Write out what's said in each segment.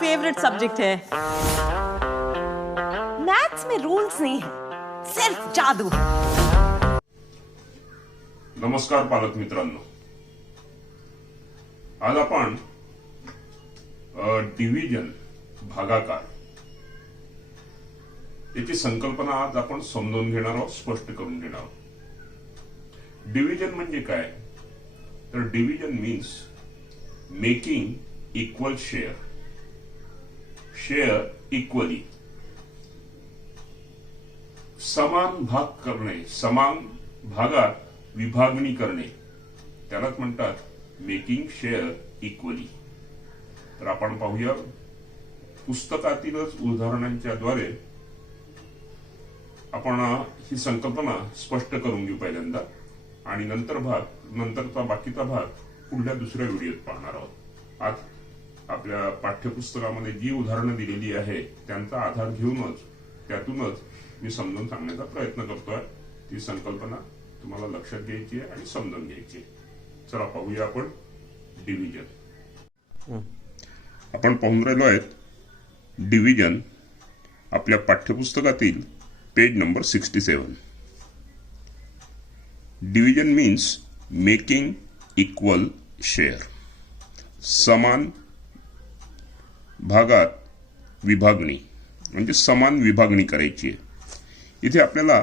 Favourite subject है। Maths में rules नहीं है, सिर्फ जादू। नमस्कार पालक मित्रांनो, आज आपण डिव्हिजन भागाकार याची संकल्पना आज आपण समजून घेणार आहोत, स्पष्ट करून घेणार आहोत। डिव्हिजन म्हणजे काय? तर division means making equal share, share equally, समान भाग करणे, समान भागात विभागणी करणे, त्यालाच म्हणतात मेकिंग शेअर इक्वली। तर आपण पाहूया पुस्तकातीलच उदाहरणांच्या द्वारे आपण ही संकल्पना स्पष्ट करून घेऊ पहिल्यांदा, आणि नंतरचा बाकीचा भाग पुढल्या दुसऱ्या व्हिडिओत पाहणार आहोत। आज आपल्या पाठ्यपुस्तकामध्ये जी उदाहरणं दिलेली आहे त्यांचा आधार घेऊनच त्यातूनच मी समजून सांगण्याचा प्रयत्न करतोय। ती संकल्पना तुम्हाला लक्षात घ्यायची आहे आणि समजून घ्यायची आहे। चला पाहूया आपण डिव्हिजन। आपण पाहून राहिलो आहेत डिव्हिजन आपल्या पाठ्यपुस्तकातील page number 67। Division means making equal share, समान भागात विभागणी, म्हणजे समान विभागणी करायची आहे। इथे आपल्याला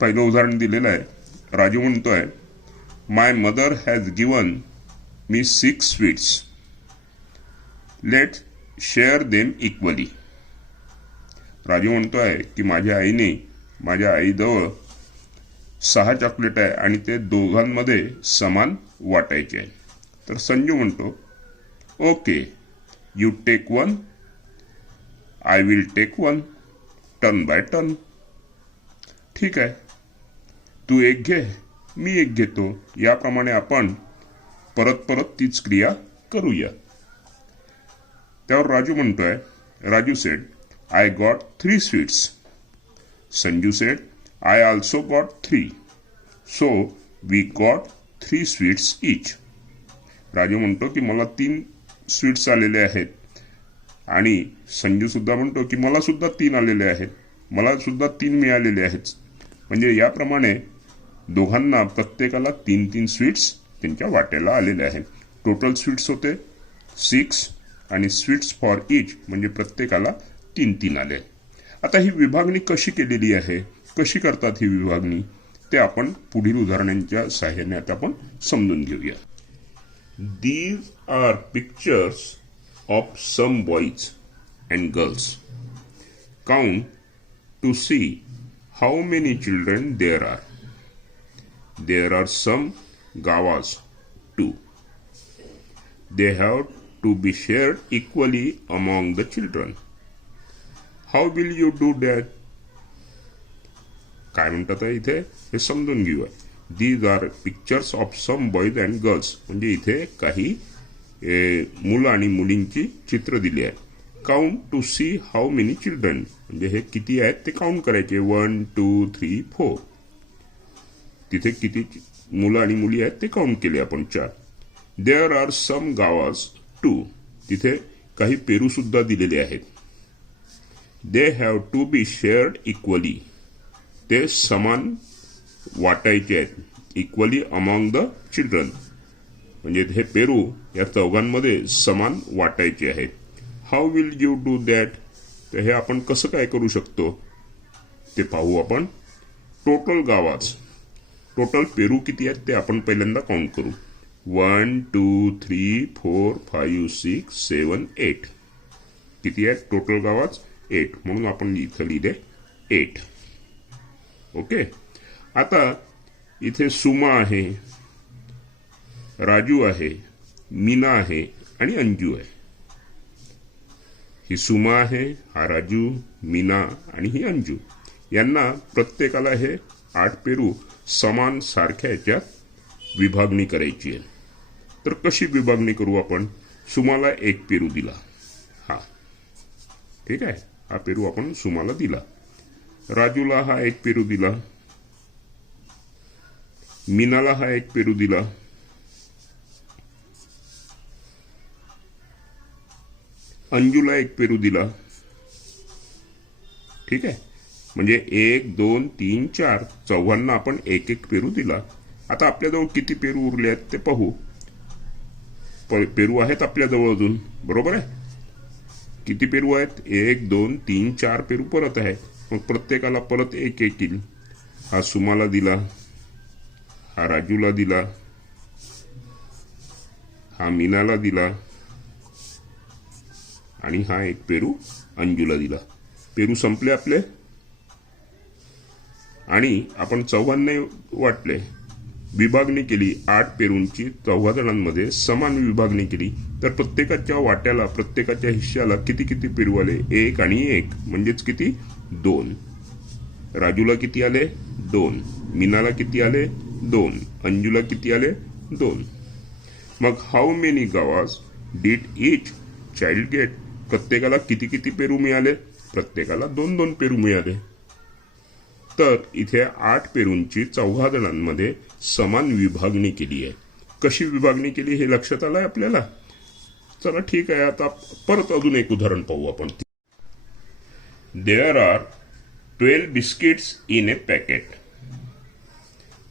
पहिलं उदाहरण दिलेलं आहे। राजू म्हणतोय, my mother has given me 6 sweets, let share them equally. Raju म्हणतोय की माझ्या आईजवळ 6 चॉकलेट आहे आणि ते दोघांमध्ये समान वाटायचे आहे। तर संजू म्हणतो, okay, you take 1, I will take 1, turn by turn. ठीक आहे, तू एक घे, मी एक घेतो। याप्रमाणे आपण परत तीच क्रिया करूया। त्यावर राजू म्हणतोय, Raju said, I got 3 sweets. Sanju said, I also got 3, so we got 3 sweets each. Raju म्हणतो की मला 3 स्वीट्स आलेले आहेत, आणि संजू सुद्धा म्हणतो की मला सुद्धा 3 आलेले आहेत, मला सुद्धा 3 मिळालेले आहेत। म्हणजे याप्रमाणे दोघांना प्रत्येकाला 3 स्वीट्स त्यांच्या वाट्याला आलेले आहेत। टोटल स्वीट्स होते 6 आणि स्वीट्स फॉर ईच म्हणजे प्रत्येकाला 3 आले। आता ही विभागणी कशी केलेली आहे, कशी करतात ही विभागणी, ते आपण पुढील उदाहरणांच्या सहाय्याने आता आपण समजून घेऊया। These are pictures of some boys and girls. Count to see how many children there are. There are some gawas too. They have to be shared equally among the children. How will you do that? काय म्हणतात इथे हे समजून घेऊया। These are pictures of some boys and girls. म्हणजे इथे काही मुलं आणि मुलींची चित्र दिली आहेत। Count to see how many children म्हणजे हे किती आहेत ते काउंट करायचे। 1 2 3 4 तिथे किती मुलं आणि मुली आहेत ते काउंट केले आपण 4। There are some guavas too तिथे काही पेरू सुद्धा दिलेले आहेत। They have to be shared equally ते समान वाटायचे आहेत। इक्वली अमॉंग द चिल्ड्रन म्हणजे हे पेरू या चौघांमध्ये समान वाटायचे आहेत। How will you do that? तर हे आपण कसं काय करू शकतो ते पाहू आपण। टोटल गावाच, टोटल पेरू किती आहेत ते आपण पहिल्यांदा काउंट करू। 1 2 3 4 5 6 7 8 किती आहेत टोटल गावाच? 8, म्हणून आपण इथं लिहिले 8। ओके, आता इथे सुमा आहे, राजू आहे, मीना आहे आणि अंजू आहे। ही सुमा आहे, हा राजू, मीना आणि ही अंजू। यांना प्रत्येकाला हे 8 पेरू समान सारख्या याच्यात विभागणी करायची आहे। तर कशी विभागणी करू आपण? सुमाला 1 पेरू दिला, हा ठीक आहे, हा पेरू आपण सुमाला दिला। राजूला हा 1 पेरू दिला, मीनाला हा 1 पेरू दिला, अंजूला एक पेरू दिला. ठीक आहे, म्हणजे 1 2 3 4 चौघांना आपण एक एक पेरू दिला. आता आपल्याजवळ किती पेरू उरले आहेत ते पाहू. पेरू आहेत आपल्याजवळ अजून, बरोबर आहे. किती पेरू आहेत? 1 2 3 4 पेरू परत आहेत. मग प्रत्येकाला परत एक एक येईल. हा सुमाला दिला, हा राजूला दिला, हा मीनाला दिला आणि हा एक पेरू अंजूला दिला. पेरू संपले आपले आणि आपण चौघांना वाटले. विभागणी केली 8 पेरूंची, चौघा जणांमध्ये समान विभागणी केली. तर प्रत्येकाच्या वाट्याला, प्रत्येकाच्या हिश्श्याला किती किती पेरू आले? 1 आणि 1 म्हणजेच किती? 2. राजूला किती आले? 2. मीनाला किती आले? 2. अंजूला किती आले? 2. मग how many guavas did each child get? प्रत्येकाला किती किती पेरू मिळाले? प्रत्येकाला 2-2 पेरू मिळाले. तर इथे 8 पेरूंची चौघा जणांमध्ये समान विभागणी केली आहे. कशी विभागणी केली हे लक्षात आलंय आपल्याला? चला ठीक आहे, आता परत अजून एक उदाहरण पाहू आपण. There are 12 biscuits in a packet.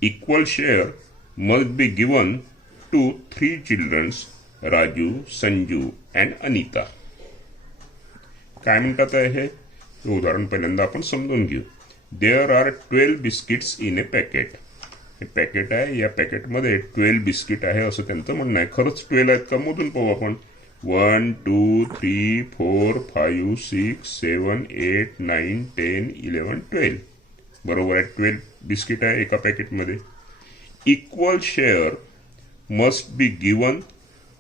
Equal share must be given to 3 childrens, Raju, Sanju and Anita. काय म्हणतात आहे हे उदाहरण पहिल्यांदा आपण समजून घेऊ. There are 12 biscuits in a packet. हे पॅकेट आहे, या पॅकेटमध्ये 12 बिस्किट आहे असं त्यांचं म्हणणं आहे. खरंच 12 आहेत का मोजून पाहू आपण. 1 2 3 4 5 6 7 8 9 10 11 12. बरोबर आहे, 12 बिस्किट आहे एका पॅकेटमध्ये. Equal share must be given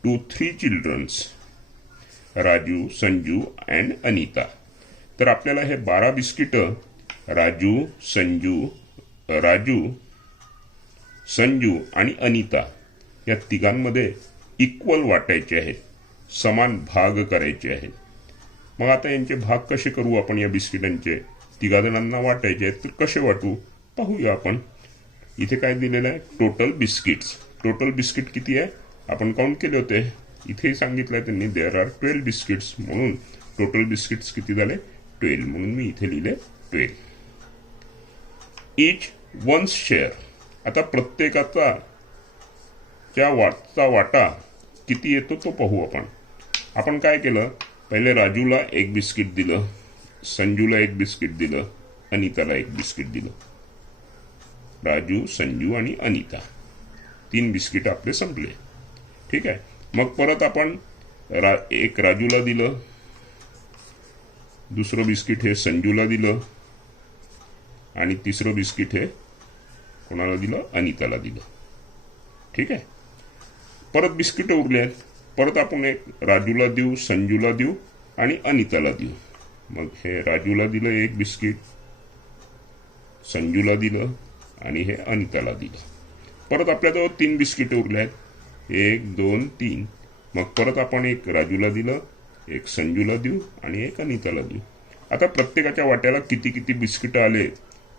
to 3 childrens, Raju, Sanju and Anita. तर आपल्याला हे 12 बिस्किट राजू, संजू आणि अनिता या तिघांमध्ये इक्वल वाटायचे आहेत, समान भाग करायचे आहेत. मग आता यांचे भाग कसे करू आपण? या बिस्किटांचे तिघा जणांना वाटायचे आहेत, तर कसे वाटू पाहूया आपण. इथे काय दिलेलं आहे? Total biscuits. टोटल बिस्किट किती आहे आपण काउंट केले होते. इथेही सांगितलंय त्यांनी देअर आर 12 बिस्किट्स, म्हणून टोटल बिस्किट्स किती झाले? 12, म्हणून मी इथे लिहिले 12. इच वन्स शेअर. आता प्रत्येकाचा वाटा किती येतो तो पाहू आपण. आपण काय केलं? पहिले राजूला एक बिस्किट दिलं, संजूला एक बिस्किट दिलं, अनिताला एक बिस्किट दिलं. राजू, संजू आणि अनिता 3 बिस्किट आपले संपले. ठीक आहे, मग परत आपण एक राजूला दिलं, दुसरं बिस्किट हे संजूला दिलं आणि तिसरं बिस्किट हे कोणाला दिलं? अनिताला दिलं. ठीक आहे, परत बिस्किट उरले आहेत. परत आपण एक राजूला देऊ, संजूला देऊ आणि अनिताला देऊ. मग हे राजूला दिलं एक बिस्किट, संजूला दिलं आणि हे अनिताला दिलं. परत आपल्याजवळ 3 बिस्किट उरले आहेत. 1 2 3. मग परत आपण एक राजूला दिलं, एक संजूला देऊ आणि एक अनिताला देऊ. आता प्रत्येकाच्या वाट्याला किती किती बिस्किट आले?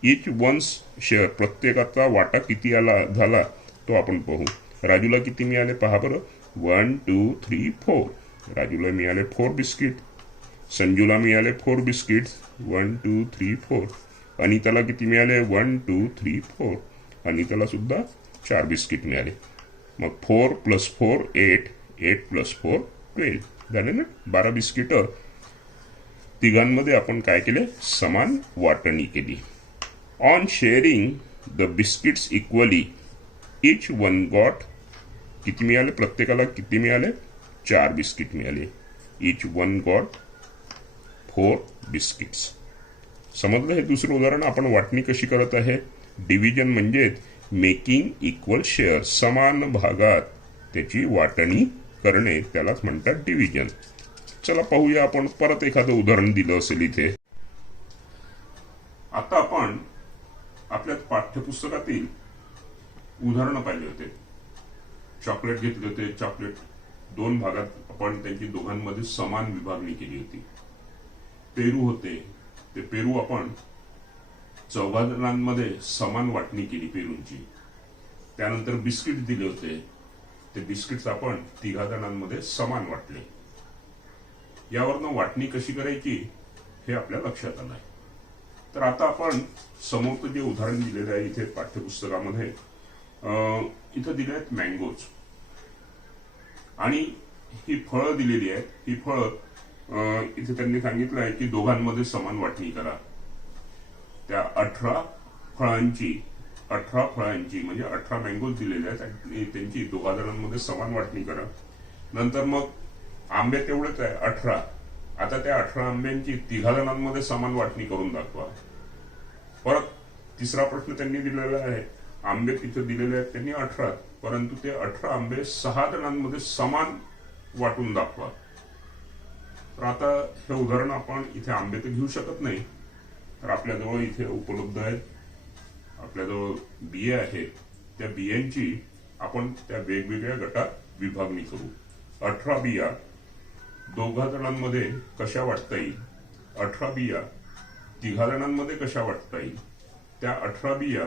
इच वन्स शेअर. प्रत्येकाचा वाटा किती झाला तो आपण पाहू. राजूला किती मिळाले पहा बरं. 1 2 3 4. राजूला मिळाले 4 बिस्किट. संजूला मिळाले 4 बिस्किट. 1 2 3 4. अनिताला किती मिळाले? 1 2 3 4. अनिताला सुद्धा 4 बिस्किट मिळाले. मग 4 + 4 8. 8 + 4 12. झाले ना 12 बिस्किट. तिघांमध्ये आपण काय केले? समान वाटणी केली. On sharing the biscuits equally each one got. किती मिळाले? प्रत्येकाला किती मिळाले? 4 बिस्किट मिळाले. Each one got 4 biscuits. समजलं हे दुसरं उदाहरण? आपण वाटणी कशी करत आहे? डिव्हिजन म्हणजे मेकिंग इक्वल शेअर. समान भागात त्याची वाटणी करणे, त्यालाच म्हणतात डिव्हिजन. चला पाहूया आपण. परत एखादं उदाहरण दिलं असेल इथे. आता आपण आपल्या पाठ्यपुस्तकातील उदाहरणं पाहिले होते. चॉकलेट घेतले होते. चॉकलेट 2 भागात आपण त्यांची दोघांमध्ये समान विभागणी केली होती. पेरू होते, ते पेरू आपण 4 जणांमध्ये समान वाटणी केली पेरूंची. त्यानंतर बिस्किट दिले होते, ते बिस्किट्स आपण 3 जणांमध्ये समान वाटले. यावरनं वाटणी कशी करायची हे आपल्या लक्षात आलं आहे. तर आता आपण समोरचं जे उदाहरण दिलेलं आहे इथे पाठ्यपुस्तकामध्ये इथं दिले आहेत मँगोज आणि ही फळं दिलेली आहेत. ही फळं इथे त्यांनी सांगितलं आहे की दोघांमध्ये समान वाटणी करा. त्या 18 फळांची म्हणजे 18 मँगोज दिलेले आहेत आणि त्यांची दोघा जणांमध्ये समान वाटणी करा. नंतर मग आंबे तेवढेच आहे 18. आता त्या 18 आंब्यांची तिघा जणांमध्ये समान वाटणी करून दाखवा. परत तिसरा प्रश्न त्यांनी दिलेला आहे. आंबे तिथे दिलेले आहेत त्यांनी 18, परंतु ते 18 आंबे 6 जणांमध्ये समान वाटून दाखवा. तर आता हे उदाहरण आपण इथे आंबे तर घेऊ शकत नाही, तर आपल्याजवळ इथे उपलब्ध आहेत. आपल्याजवळ बिया आहेत. त्या बियांची आपण त्या वेगवेगळ्या गटात विभागणी करू. 18 बिया दोघा जणांमध्ये कशा वाटता येईल, 18 बिया तिघा जणांमध्ये कशा वाटता येईल, त्या 18 बिया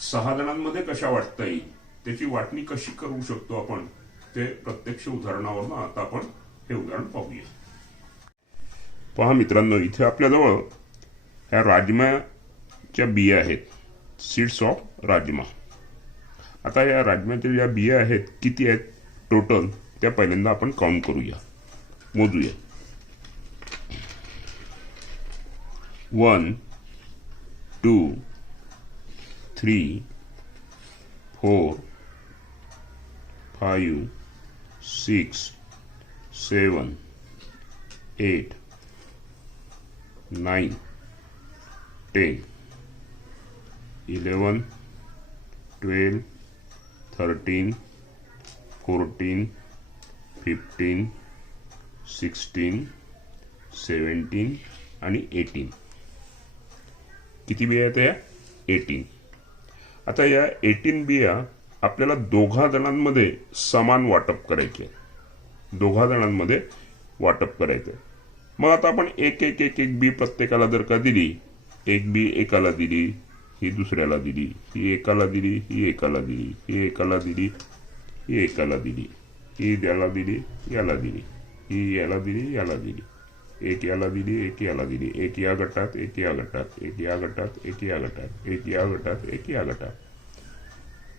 6 जणांमध्ये कशा वाटता येईल, त्याची वाटणी कशी करू शकतो आपण, ते प्रत्यक्ष उदाहरणावरून आता आपण हे उदाहरण पाहूया. पहा मित्रांनो, इथे आपल्याजवळ ह्या राजमाच्या बिया आहेत, सीड्स ऑफ राजमा. आता या राजमाच्या ज्या बिया आहेत किती आहेत टोटल, त्या पहिल्यांदा आपण काउंट करूया, मोजूया. 1 2 3 4 5 6 7 8 9 10 11 12 13 14 15 16 17 आणि 18. किती बिया आहेत या? 18. आता या 18 बिया आपल्याला दोघा जणांमध्ये समान वाटप करायचे. दोघा जणांमध्ये वाटप करायचं. मग आता आपण एक एक एक एक बी प्रत्येकाला जर का दिली, एक बी एकाला दिली, ही दुसऱ्याला दिली, ही एकाला दिली, ही एकाला दिली, ही एकाला दिली, ही एकाला दिली, ही याला दिली, याला दिली, ही याला दिली, याला दिली, एक याला दिली, एक याला दिली, एक या गटात, एक या गटात, एक या गटात, एक या गटात, एक या गटात, एक या गटात.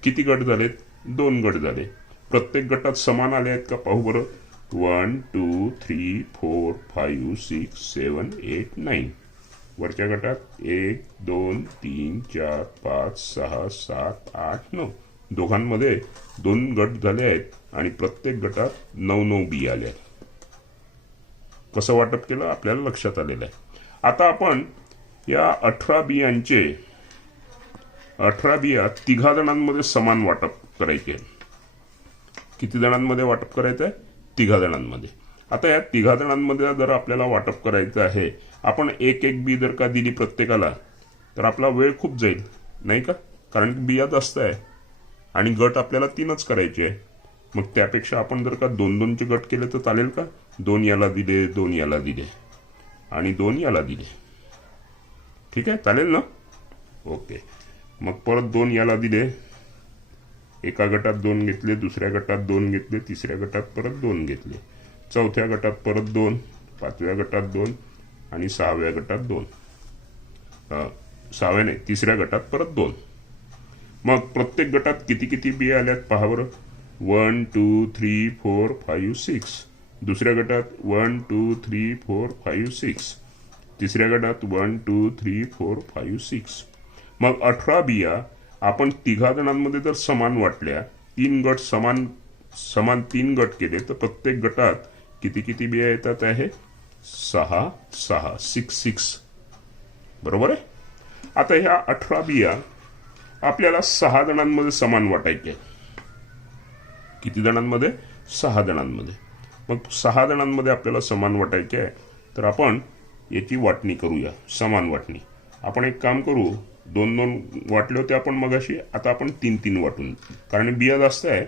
किती गट झालेत? 2 गट झाले. प्रत्येक गटात समान आले आहेत का पाहू बरं. 1 2 3 4 5 6 7 8 9. वरच्या गटात 1 2 3 4 5 6 7 8 9. दोघांमध्ये 2 गट झाले आहेत आणि प्रत्येक गटात 9 बी आल्या. कसं वाटप केलं आपल्याला लक्षात आलेलं आहे. आता आपण या 18 बियांचे 18 बिया तिघा जणांमध्ये समान वाटप करायचे. किती जणांमध्ये वाटप करायचं आहे? तिघा जणांमध्ये. आता या तिघा जणांमध्ये जर आपल्याला वाटप करायचं आहे, आपण एक एक बी जर का दिली प्रत्येकाला, तर आपला वेळ खूप जाईल नाही का, कारण की बिया जास्त आहे आणि गट आपल्याला 3च करायचे आहे. मग त्यापेक्षा आपण जर का 2-2चे गट केले तर चालेल का? 2 याला दिले, 2 याला दिले आणि 2 याला दिले. ठीक आहे, चालेल ना? ओके. मग परत 2 याला दिले, एका गटात 2 घेतले, दुसऱ्या गटात 2 घेतले, तिसऱ्या गटात परत 2 घेतले, चौथ्या गटात परत 2, 5व्या गटात 2 आणि 6व्या गटात 2. 6व्या नाही, तिसऱ्या गटात परत 2. मग प्रत्येक गटात किती किती बिया आल्यात पहा बरं. 1 2 3 4 5 6. दुसऱ्या गटात 1 2 3 4 5 6. तिसऱ्या गटात 1 2 3 4 5 6. मग 18 बिया आपण तिघा जणांमध्ये जर समान वाटल्या, 3 गट समान 3 गट केले, तर प्रत्येक गटात किती किती बिया येतात आहे? 6 6 6 6. बरोबर आहे. आता ह्या 18 बिया आपल्याला 6 जणांमध्ये समान वाटायचे. किती जणांमध्ये? 6 जणांमध्ये. मग 6 जणांमध्ये आपल्याला समान वाटायचे आहे, तर आपण याची वाटणी करूया, समान वाटणी. आपण एक काम करू, 2-2 वाटले होते आपण मगाशी, आता आपण 3-3 वाटून, कारण बिया जास्त आहे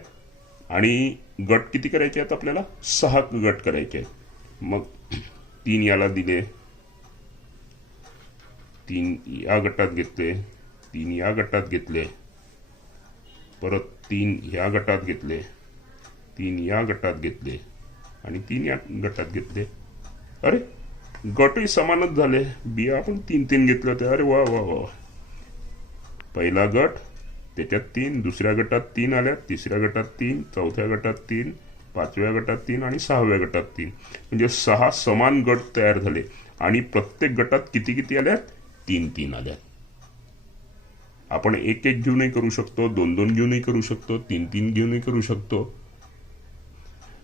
आणि गट किती करायचे आहेत आपल्याला? 6 गट करायचे आहेत. मग 3 याला दिले, 3 या गटात घेतले, 3 या गटात घेतले, परत 3 या गटात घेतले, 3 या गटात घेतले आणि 3 या गटात घेतले. अरे गटही समानच झाले, बिया आपण 3-3 घेतल्या होत्या. अरे वा वा वा. पहिला गट त्याच्यात 3, दुसऱ्या गटात 3 आल्या, तिसऱ्या गटात 3, चौथ्या गटात 3, 5व्या गटात 3 आणि 6व्या गटात 3. म्हणजे 6 समान गट तयार झाले. आणि प्रत्येक गटात किती किती आल्यात? 3-3 आल्यात. आपण 1-1 घेऊनही करू शकतो, 2-2 घेऊनही करू शकतो, 3-3 घेऊनही करू शकतो.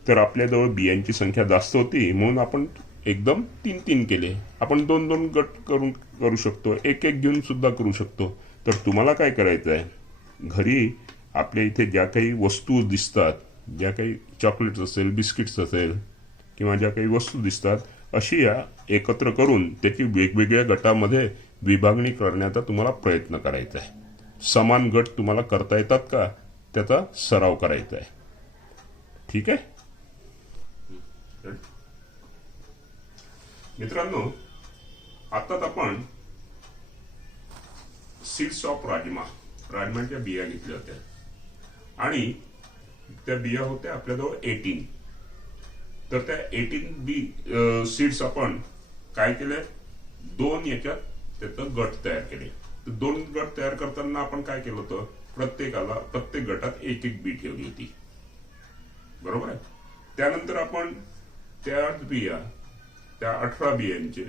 तर आपल्याजवळ बियांची संख्या जास्त होती म्हणून आपण एकदम 3-3 केले. आपण 2-2 गट करू शकतो, 1-1 घेऊन सुद्धा करू शकतो. तर तुम्हाला काय करायचं आहे, घरी आपल्या इथे ज्या काही वस्तू दिसतात, ज्या काही चॉकलेट्स असेल, बिस्किट्स असेल किंवा ज्या काही वस्तू दिसतात, अशी या एकत्र करून त्याची वेगवेगळ्या गटामध्ये विभागणी करण्याचा तुम्हाला प्रयत्न करायचा आहे. समान गट तुम्हाला करता येतात का, त्याचा सराव करायचा आहे. ठीक आहे मित्रांनो, आताच आपण सीड्स ऑफ राजमाच्या बिया घेतल्या होत्या आणि त्या बिया होत्या आपल्याजवळ 18. तर त्या 18 बी सीड्स आपण काय केले, 2 याच्यात त्याचं गट तयार केले. तर 2 गट तयार करताना आपण काय केलं होतं, प्रत्येक गटात 1-1 बी ठेवली होती. बरोबर आहे. त्यानंतर आपण त्या 18 बियांचे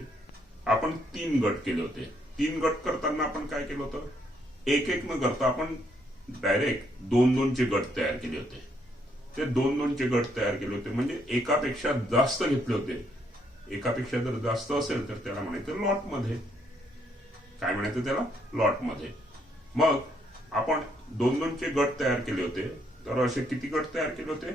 आपण 3 गट केले होते. 3 गट करताना आपण काय केलं होतं, 1-1 न करता आपण डायरेक्ट 2-2 चे गट तयार केले होते. ते 2-2 चे गट तयार केले होते म्हणजे एकापेक्षा जास्त घेतले होते. एकापेक्षा जर जास्त असेल तर त्याला म्हणायचं लॉटमध्ये. काय म्हणायचं त्याला? लॉटमध्ये. मग आपण 2-2 चे गट तयार केले होते. तर असे किती गट तयार केले होते?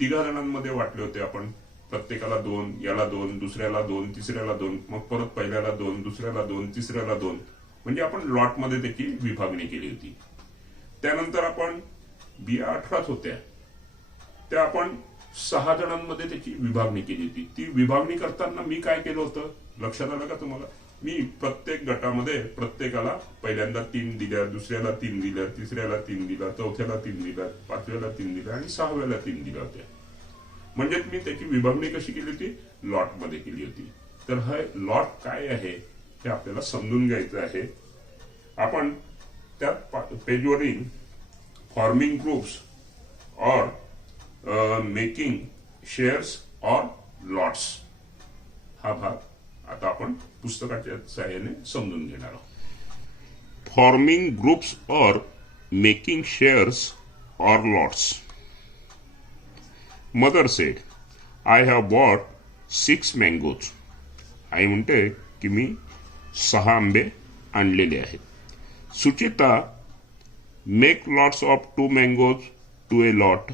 3 जणांमध्ये वाटले होते आपण. प्रत्येकाला 2, याला 2, दुसऱ्याला 2, तिसऱ्याला 2, मग परत पहिल्याला 2, दुसऱ्याला 2, तिसऱ्याला 2. म्हणजे आपण लॉटमध्ये त्याची विभागणी केली होती. त्यानंतर आपण बिया 18 होत्या, त्या आपण 6 जणांमध्ये त्याची विभागणी केली होती. ती विभागणी करताना मी काय केलं होतं लक्षात आलं का तुम्हाला? मी प्रत्येक गटामध्ये प्रत्येकाला पहिल्यांदा 3 दिल्या, दुसऱ्याला 3 दिल्या, तिसऱ्याला 3 दिल्या, चौथ्याला 3 दिल्या, 5व्याला 3 दिल्या आणि 6व्याला 3 दिल्या होत्या. म्हणजे मी त्याची विभागणी कशी केली होती? लॉटमध्ये केली होती. तर हा लॉट काय आहे हे आपल्याला समजून घ्यायचं आहे. आपण त्या पेजवरील फॉर्मिंग ग्रुप्स और मेकिंग शेअर्स और लॉट्स हा भाग आता आपण पुस्तकाच्या सहाय्याने समजून घेणार आहोत. फॉर्मिंग ग्रुप्स और मेकिंग शेअर्स और lots. Mother said, I have bought 6 mangoes. आई म्हणते की मी 6 आंबे आणलेले आहेत. Suchita, make lots of 2 mangoes to a lot.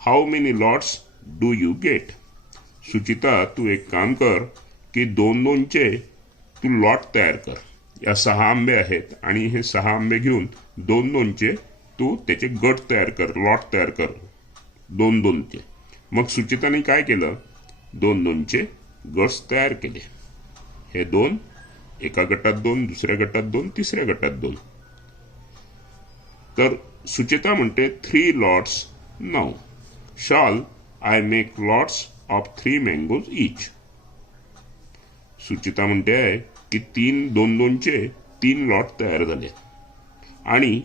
How many lots do you get? Suchita, तू एक काम कर की 2-2 चे तू लॉट तयार कर. या 6 आंबे आहेत आणि हे 6 आंबे घेऊन 2-2 चे तू त्याचे गट तयार कर, लॉट तयार कर 2-2 चे. मग सुचिताने काय केलं, 2-2 चे गट्स तयार केले. हे 2, एका गटात 2, दुसऱ्या गटात 2, तिसऱ्या गटात 2. तर सुचिता म्हणते 3 lots now. Shall I make lots of 3 mangoes each. Suchita म्हणते आहे की 2-2 चे 3 लॉट तयार झाले आणि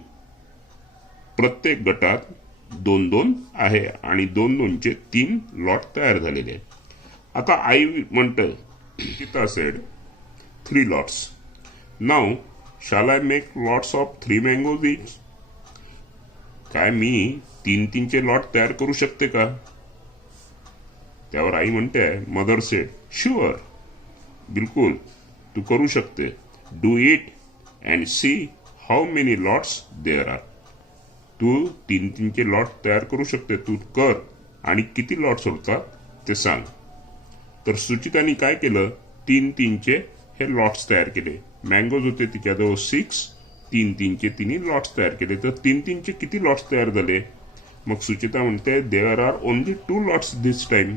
प्रत्येक गटात 2-2 आहे आणि 2-2 चे 3 लॉट तयार झालेले. आता आई म्हणते, Suchita said 3 lots. Now shall I make lots of 3 mangoes each. काय मी 3-3 चे लॉट तयार करू शकते का? त्यावर आई म्हणते, मदर सेड शुअर, बिलकुल तू करू शकते. Do it and see how many lots there are. तू 3-3 चे लॉट तयार करू शकते. तू कर आणि किती लॉट्स होतात ते सांग. तर सुचितानी काय केलं, 3-3 चे हे लॉट्स तयार केले. मँगोज होते तिच्याजवळ 6, 3-3 चे तिने लॉट्स तयार केले. तर 3-3 चे किती लॉट्स तयार झाले? मग सुचिता म्हणते, there are only 2 lots this time.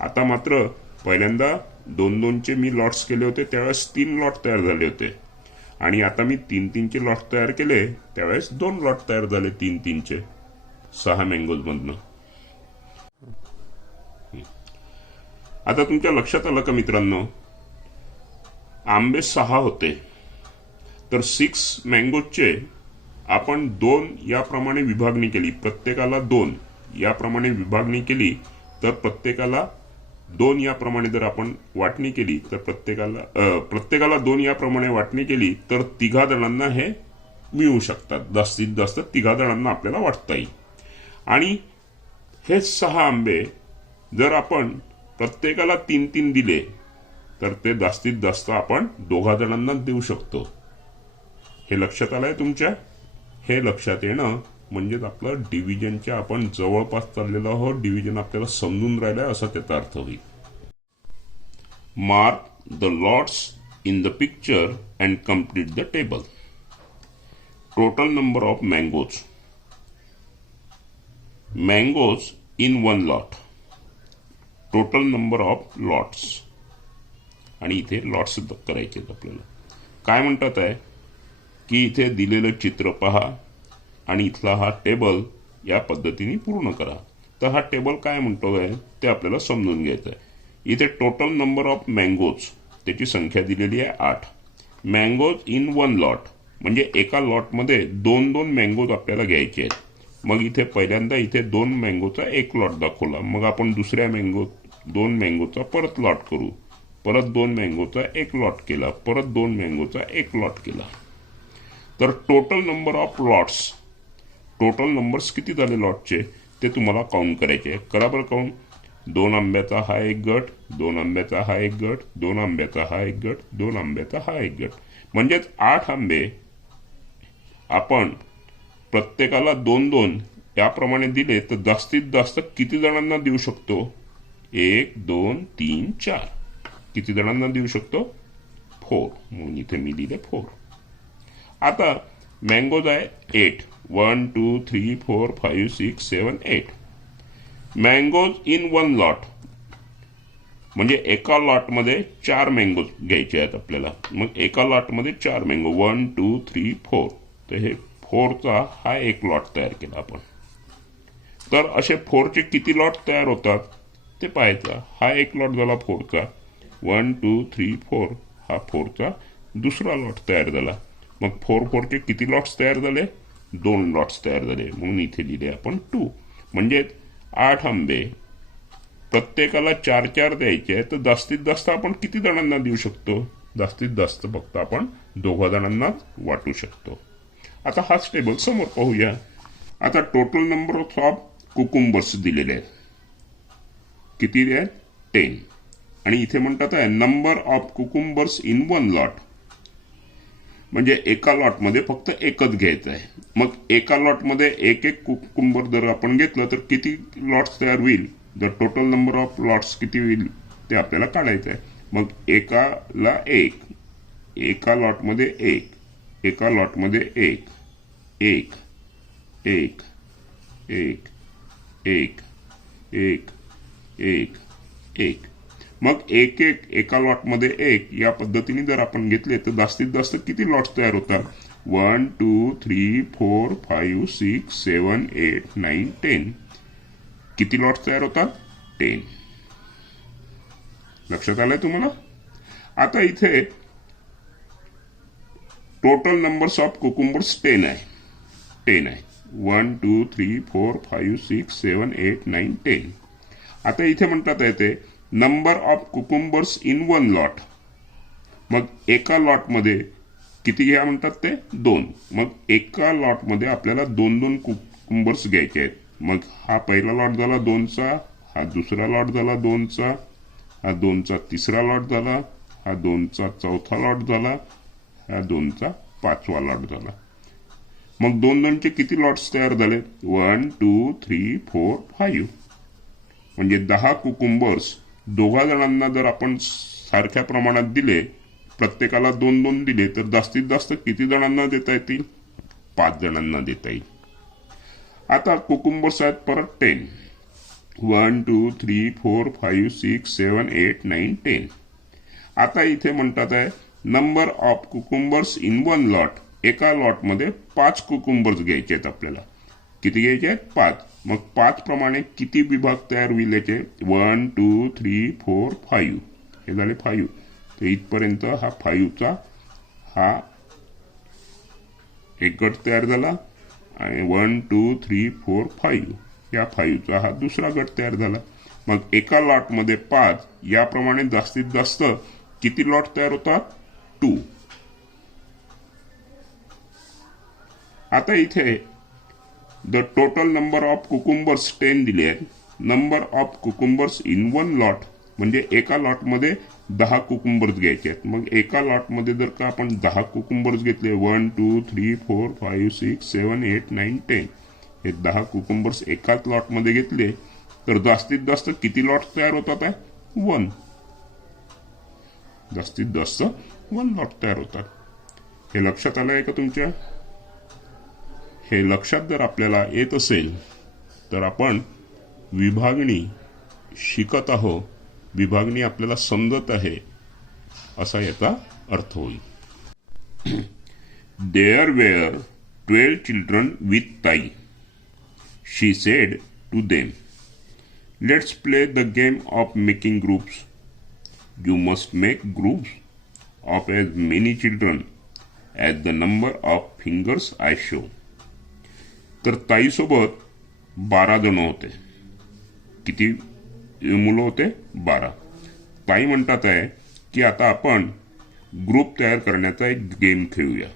आता मात्र पहिल्यांदा 2-2 चे मी लॉट्स केले होते त्यावेळेस 3 लॉट तयार झाले होते आणि आता मी 3-3 चे लॉट तयार केले त्यावेळेस 2 लॉट तयार झाले 3-3 चे 6 मँगोज मधनं. आता तुमच्या लक्षात आलं का मित्रांनो, आंबे 6 होते, तर 6 मँगोजचे आपण 2 याप्रमाणे विभागणी केली, प्रत्येकाला 2 याप्रमाणे विभागणी केली, तर प्रत्येकाला 2 याप्रमाणे जर आपण वाटणी केली तर प्रत्येकाला 2 याप्रमाणे वाटणी केली तर 3 जणांना हे मिळू शकतात. जास्तीत जास्त 3 जणांना आपल्याला वाटता येईल. आणि हे 6 आंबे जर आपण प्रत्येकाला 3-3 दिले तर ते जास्तीत जास्त आपण 2 जणांना देऊ शकतो. हे लक्षात आलंय तुमच्या? हे लक्षात येणं म्हणजेच आपलं डिव्हिजनच्या आपण जवळपास चाललेलो आहोत, डिव्हिजन आपल्याला समजून राहिलंय असा त्याचा अर्थ होईल. Mark the lots in the picture and complete the table. Total number of mangoes in 1 lot. Total number of lots. आणि इथे लॉट्स करायचे आपल्याला. काय म्हणतात आहे की इथे दिलेलं चित्र पहा आणि इथला हा टेबल या पद्धतीने पूर्ण करा. तर हा टेबल काय म्हणतो आहे ते आपल्याला समजून घ्यायचं आहे. इथे टोटल नंबर ऑफ मँगोज त्याची संख्या दिलेली आहे 8. मँगोज इन 1 लॉट म्हणजे एका लॉटमध्ये 2-2 मँगोज आपल्याला घ्यायचे आहेत. मग इथे पहिल्यांदा इथे 2 मँगोचा 1 लॉट दाखवला, मग आपण दुसऱ्या 2 मँगोचा परत लॉट करू, परत 2 मँगोचा 1 लॉट केला, परत 2 मँगोचा 1 लॉट केला. तर total number of lots, total numbers किती झाले लॉटचे ते तुम्हाला काउंट करायचे. करा बरं काउंट. 2 आंब्याचा हा 1 गट, 2 आंब्याचा हा 1 गट, 2 आंब्याचा हा 1 गट, 2 आंब्याचा हा 1 गट. म्हणजेच 8 आंबे आपण प्रत्येकाला 2-2 याप्रमाणे दिले तर जास्तीत जास्त किती जणांना देऊ शकतो? 1, 2, 3, 4. किती जणांना देऊ शकतो? 4. म्हणून इथे मी दिले 4. आता मँगोज आहे 8. 1, 2, 3, 4, 5, 6, 7, 8. मँगोज इन 1 लॉट म्हणजे एका लॉटमध्ये 4 मँगोज घ्यायचे आहेत आपल्याला. मग एका लॉटमध्ये 4 मँगो, 1, 2, 3, 4. तर हे 4चा हा 1 लॉट तयार केला आपण. तर असे 4चे किती लॉट तयार होतात ते पाहायचं. हा 1 लॉट झाला 4चा. 1, 2, 3, 4 हा 4चा दुसरा लॉट तयार झाला. मग 4चे किती लॉट्स तयार झाले? 2 लॉट्स तयार झाले. म्हणून इथे लिहिले आपण 2. म्हणजे 8 आंबे प्रत्येकाला 4-4 द्यायचे आहे, तर जास्तीत जास्त आपण किती जणांना देऊ शकतो? जास्तीत जास्त फक्त आपण 2 जणांनाच वाटू शकतो. आता हाच टेबल समोर पाहूया. आता टोटल नंबर ऑफ कुकुंबर्स दिलेले आहेत. किती आहेत? 10. आणि इथे म्हणतात आहे नंबर ऑफ कुकुंबर्स इन 1 लॉट म्हणजे एका लॉटमध्ये फक्त एकच घ्यायचं आहे. मग एका लॉटमध्ये एक कुकुंबर जर आपण घेतलं तर किती लॉट्स तयार होईल? जर टोटल नंबर ऑफ लॉट्स किती होईल ते आपल्याला काढायचं आहे. मग एकाला 1, एका लॉटमध्ये 1, एका लॉटमध्ये 1, 1, 1, 1, 1, 1, 1, 1. मग 1-1 एका लॉटमध्ये 1 या पद्धतीने जर आपण घेतले तर जास्तीत जास्त किती लॉट्स तयार होतात? 1, 2, 3, 4, 5, 6, 7, 8, 9, 10. किती लॉट्स तयार होतात? 10. लक्षात आलंय तुम्हाला? आता इथे टोटल नंबर्स ऑफ कुकुंबर्स 10 आहे. 10 आहे. 1, 2, 3, 4, 5, 6, 7, 8, 9, 10. आता इथे म्हणतात येते नंबर ऑफ कुकुंबर्स इन 1 लॉट. मग एका लॉटमध्ये किती घ्या म्हणतात ते? 2. मग एका लॉटमध्ये आपल्याला 2-2 कुकुंबर्स घ्यायचे आहेत. मग हा पहिला लॉट झाला 2चा, हा दुसरा लॉट झाला 2चा, हा 2चा तिसरा लॉट झाला, हा 2चा चौथा लॉट झाला, हा 2चा 5वा लॉट झाला. मग 2-2चे किती लॉट्स तयार झाले? 1, 2, 3, 4, 5. म्हणजे 10 कुकुंबर्स 2 जणांना जर आपण सारख्या प्रमाणात दिले, प्रत्येकाला 2-2 दिले तर जास्तीत जास्त किती जणांना देता येतील? 5 जणांना देता येईल. आता कुकुंबर्स आहेत परत 10. 1, 2, 3, 4, 5, 6, 7, 8, 9, 10. आता इथे म्हणतात आहे नंबर ऑफ कुकुंबर्स इन 1 लॉट. एका लॉटमध्ये 5 कुकुंबर्स घ्यायचे आहेत आपल्याला. किती घ्यायचे आहेत? 5. मग 5 प्रमाणे किती विभाग तयार होईल याचे 1 2 3 4 5 हे झाले 5. तर इथपर्यंत हा 5चा हा एक गट तयार झाला आणि 1 2 3 4 5 या 5चा हा दुसरा गट तयार झाला. मग एका लॉटमध्ये 5 याप्रमाणे जास्तीत जास्त किती लॉट तयार होतात 2. आता इथे द टोटल नंबर ऑफ कुकुंबर्स 10 दिले आहेत. नंबर ऑफ कुकुंबर्स इन 1 लॉट म्हणजे एका लॉटमध्ये 10 कुकुंबर्स घ्यायचे आहेत. मग एका लॉटमध्ये जर का आपण 10 कुकुंबर्स घेतले 1 2 3 4 5 6 7 8 9 10 हे 10 कुकुंबर्स एकाच लॉटमध्ये घेतले तर जास्तीत जास्त किती लॉट तयार होतात आहे 1. जास्तीत जास्त 1 लॉट तयार होतात. हे लक्षात आलं आहे का तुमच्या? हे लक्षात जर आपल्याला येत असेल तर आपण विभागणी शिकत आहोत, विभागणी आपल्याला समजत आहे असा याचा अर्थ होईल. There were 12 children with Tai. She said to them, "Let's play the game of making groups. You must make groups of as many children as the number of fingers I show." तर ताईसोबत 12 जण होते. किती मुलं होते 12. ताई म्हणतात आहे की आता आपण ग्रुप तयार करण्याचा एक गेम खेळूया.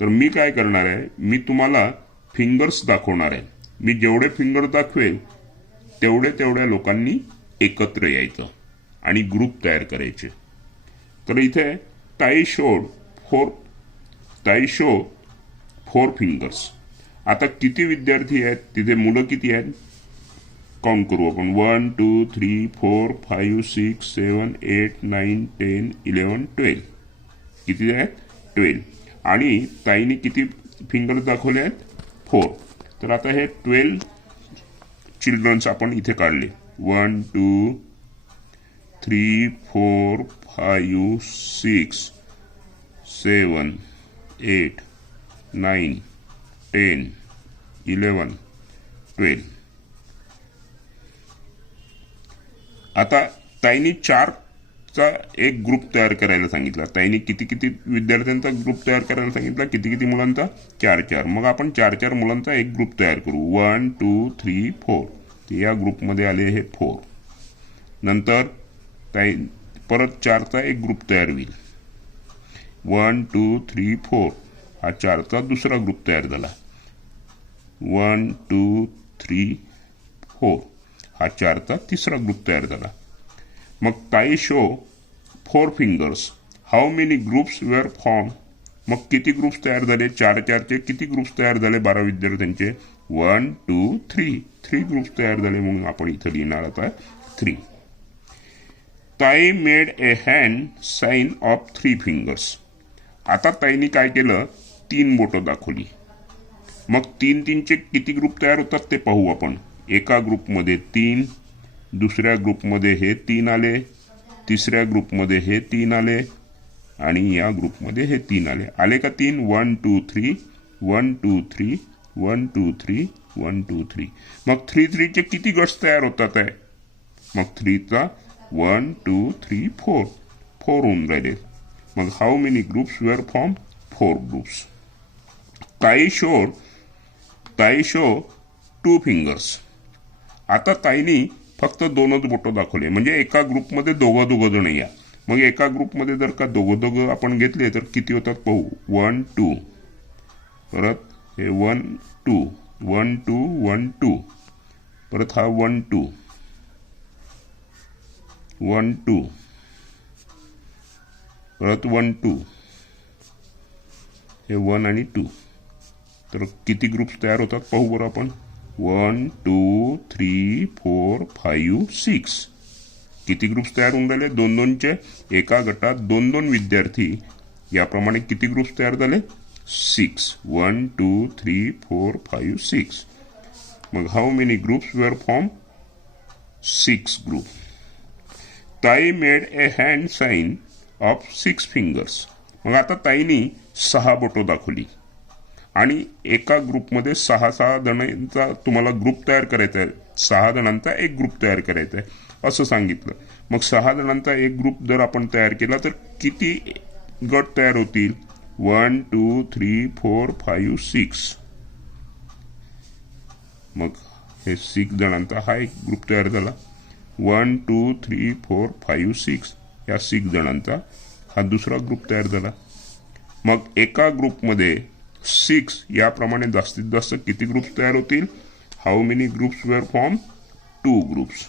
तर मी काय करणार आहे, मी तुम्हाला फिंगर्स दाखवणार आहे. मी जेवढे फिंगर दाखवेल तेवढ्या लोकांनी एकत्र यायचं आणि ग्रुप तयार करायचे. तर इथे ताई शो 4 फिंगर्स. आता किती विद्यार्थी आहेत तिथे, मुलं किती आहेत काउंट करू आपण. 1 2 3 4 5 6 7 8 9 10 11 12. किती आहेत 12. आणि ताईने किती फिंगर्स दाखवले आहेत 4. तर आता हे 12 चिल्ड्रन्स आपण इथे काढले. 1 2 3 4 5 6 7 8 9 10 11 12. आता ताईनी 4चा एक ग्रुप तयार करायला सांगितला. ताईनी किती विद्यार्थ्यांचा ग्रुप तयार करायला सांगितला, किती मुलांचा 4. मग आपण 4 मुलांचा एक ग्रुप तयार करू. 1 2 3 4. या ग्रुपमध्ये आले हे 4. नंतर ताई परत 4चा एक ग्रुप तयार होईल. 1 2 3 4 हा 4चा दुसरा ग्रुप तयार झाला. 1 2 3 4 हा 4चा तिसरा ग्रुप तयार झाला. मग ताई show 4 fingers. How many groups were form. मग किती ग्रुप्स तयार झाले 4चे किती ग्रुप्स तयार झाले 12 विद्यार्थ्यांचे 1 2 3 ग्रुप्स तयार झाले. म्हणून आपण इथे लिहिणार आता 3. ताई made a hand sign of 3 fingers. आता ताईनी काय केलं 3 बोटं दाखवली. मग 3चे किती ग्रुप तयार होतात ते पाहू आपण. एका ग्रुपमध्ये 3, दुसऱ्या ग्रुपमध्ये हे 3 आले, तिसऱ्या ग्रुपमध्ये हे 3 आले आणि या ग्रुपमध्ये हे 3 आले. आले का 3? 1 2 3 1 2 3 1 2 3 1 2 3. मग 3चे किती गट्स तयार होतात आहे. मग 3चा 1 2 3 4 होऊन राहिले. मग how many groups were form 4 groups. ताई शो 2 फिंगर्स. आता ताईनी फक्त 2च बोटं दाखवले. म्हणजे एका ग्रुपमध्ये दोघं जण या. मग एका ग्रुपमध्ये जर का दोघं आपण घेतले तर किती होतात पाहू. 1 2 परत हे 1 2 1 2 1 2 परत हा 1 2 1 2 परत 1 2 हे 1 आणि 2. तर किती ग्रुप्स तयार होतात पाहू बरं आपण. 1 2 3 4 5 6. किती ग्रुप्स तयार होऊन राहिले 2-2चे. एका गटात 2-2 विद्यार्थी. याप्रमाणे किती ग्रुप्स तयार झाले 6. 1 2 3 4 5 6. मग how many groups were form 6 group. ताई made a hand sign of 6 fingers. मग आता ताईनी 6 बोटं दाखवली. आणि एका ग्रुपमध्ये 6 जणांचा तुम्हाला ग्रुप तयार करायचा आहे. 6 जणांचा एक ग्रुप तयार करायचा आहे असं सांगितलं. मग 6 जणांचा एक ग्रुप जर आपण तयार केला तर किती गट तयार होतील? 1 2 3 4 5 6. मग हे 6 जणांचा हा एक ग्रुप तयार झाला. 1 2 3 4 5 6 या 6 जणांचा हा दुसरा ग्रुप तयार झाला. मग एका ग्रुपमध्ये 6 याप्रमाणे जास्तीत जास्त किती ग्रुप्स तयार होतील? How many groups were form? 2 groups,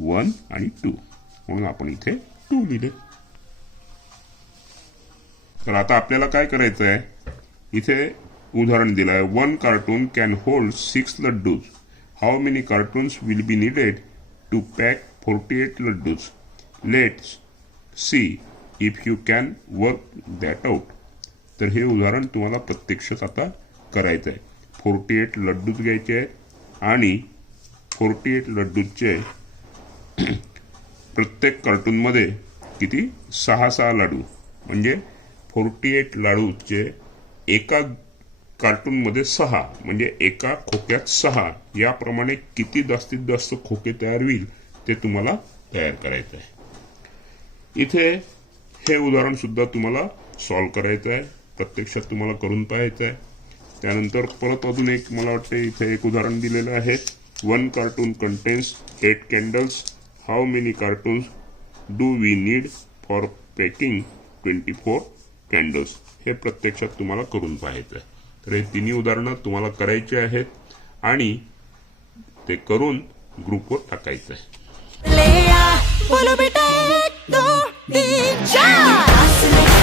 1 आणि 2. म्हणून आपण इथे 2 लिहिले. तर आता आपल्याला काय करायचं आहे? इथे उदाहरण दिलं आहे. 1 carton can hold 6 laddoos. How many cartons will be needed to pack 48 laddoos? Let's see if you can work that out. तर हे उदाहरण तुम्हाला प्रत्यक्षात आता करायचं आहे. 48 लड्डूज घ्यायचे आहेत आणि 48 लड्डूचे प्रत्येक कार्टूनमध्ये किती? 6 लाडू, म्हणजे 48 लाडूचे एका कार्टूनमध्ये 6 म्हणजे एका खोक्यात 6 याप्रमाणे किती जास्तीत जास्त खोके तयार होईल ते तुम्हाला तयार करायचं आहे. इथे हे उदाहरण सुद्धा तुम्हाला सॉल्व्ह करायचं आहे. प्रत्यक्षात तुम्हाला करून पाहायचं आहे. त्यानंतर परत अजून एक मला वाटते इथे एक उदाहरण दिलेलं आहे. 1 carton contains 8 candles. How many cartons do we need for packing 24 candles? हे प्रत्यक्षात तुम्हाला करून पाहायचं आहे. तर हे तिन्ही उदाहरणं तुम्हाला करायची आहेत आणि ते करून ग्रुपवर टाकायचं आहे. Lea, follow me, take, do, di, ja.